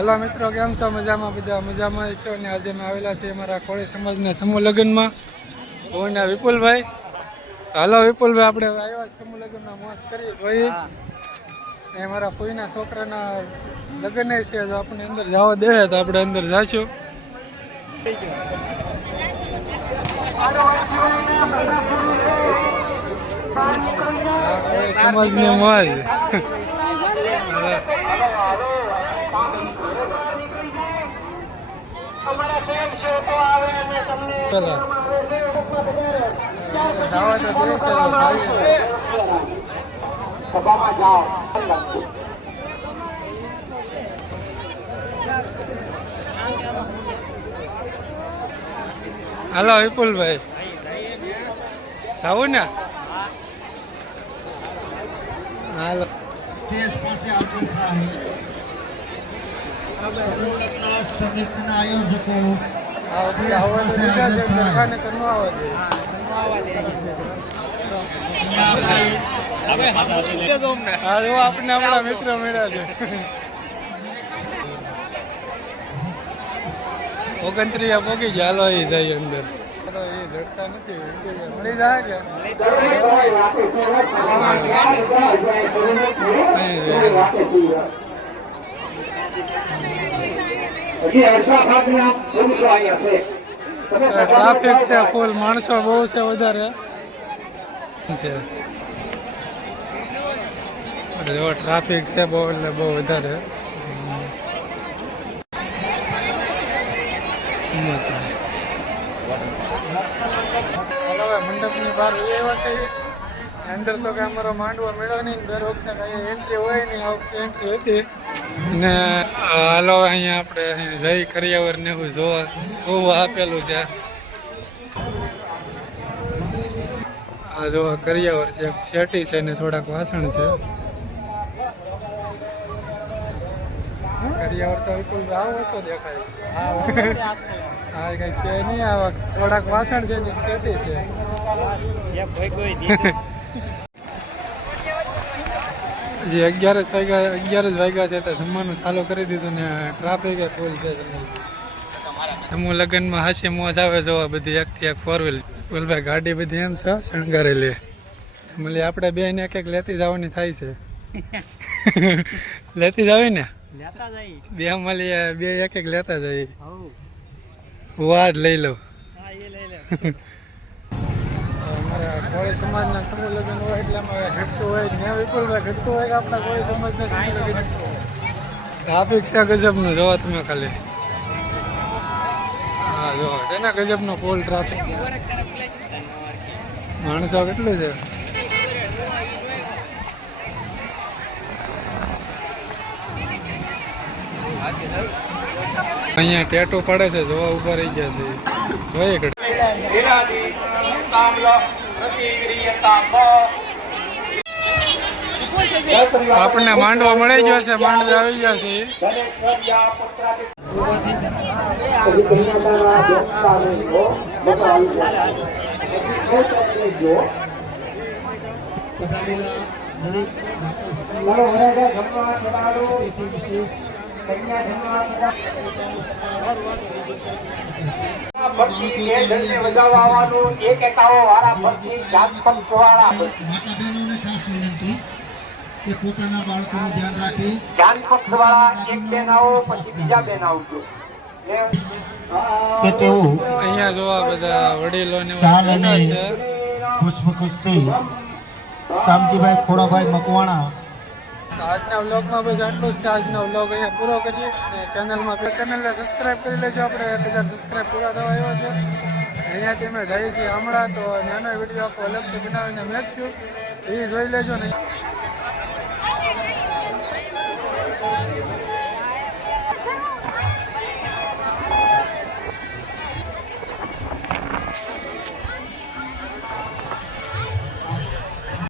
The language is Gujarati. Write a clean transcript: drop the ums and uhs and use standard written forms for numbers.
હલો મિત્રો, કેમ છો? મજામાં? બધા મજામાં છો ને? આજે અમે આવેલા છીએ અમારા કોળી સમાજના સમૂહ લગ્નમાં. હું ને વિપુલભાઈ. હલો વિપુલભાઈ, આપણે આવ્યા સમૂહ લગ્નમાં મોજ કરીએ જોઈએ. ને અમારા કોઈના છોકરાના લગ્ન છે, જો આપણે અંદર જવા દે તો આપણે અંદર જઈશું. કોળી સમાજની મોજ. હાલો વિપુલભાઈ, જાવું ને? હાલો સમિતિના આયોજકો આપણે આપણા મિત્ર મળ્યા છે. 29 પોગી ગયા. હાલો એ જાય અંદર. એ જડતા નથી, મળી જાય કે ટ્રાફિક છે ફૂલ, માણસો બહુ છે, વધારે છે. જો ટ્રાફિક છે બહુ, એટલે બહુ વધારે. મંડપની બહાર એવા છે, અંદર તો કઈ અમારો માંડવો મેળો નહીં. દર વખતે કઈ એન્ટ્રી હોય નહીં, આ વખતે એન્ટ્રી હતી. ને હાલો અહીંયા આપણે જઈ કરિયાવર ને એવું જોવા બહુ આપેલું છે. આ જોવા કરિયાવર છે, એક શેટી છે ને થોડાક વાસણ છે. કરિયાવર તો બિલકુલ આવો ઓછો દેખાય. હા કઈ છે નહીં, આવા થોડાક વાસણ છે ને શેટી છે. જે 11 વાગ્યા છે તો જમવાનું ચાલુ કરી દીધું ને ટ્રાફિક ફૂલ છે. સમૂહ લગ્નમાં હાસી મોજ આવે જોવા, બધી એકથી એક 4 વ્હીલ. બોલભાઈ ગાડી બધી એમ છે શણગારેલી. મળી આપણે બે ને એક લેતી જવાની થાય છે. લેતી જાવી ને, બે મળી બે એક લેતા જઈએ. વાદ લઈ લો. અમારા કોળી સમાજના સમૂહ લગ્ન હોય એટલે અમારે ઘટતું હોય ને વિપુલભાઈ ઘટતું હોય કે આપણા કોળી સમાજના સમૂહ લગ્ન. ટ્રાફિક છે ગજબનું, જોવો તમે ખાલી. હા જો તેના ગજબનો ફૂલ ટ્રાફિક. માણસો કેટલું છે. અહીંયા ટેટુ પડે છે, જોવા ઉભા રહી ગયા છે. જોઈએ આપણને માંડવા મળી ગયો છે, માંડવે આવી ગયા છે. પોતાના બાળકોનું ધ્યાન રાખી અહીંયા જોવા બધા વડીલો ને પુષ્પ કુસ્તી શામજીભાઈ ખોડાભાઈ મકવાણા. આજના વ્લોગમાં બસ આટલું જ છે. આજનો વ્લોગ અહીંયા પૂરો કરીએ અને ચેનલને સબસ્ક્રાઈબ કરી લેજો. આપણે 1000 સબસ્ક્રાઈબ પૂરા થવા આવ્યો છે. અહીંયાથી અમે જઈએ છીએ હમણાં, તો નાનો વિડીયો આખો અલગથી બનાવીને મેકશું, એ જોઈ લેજો ને.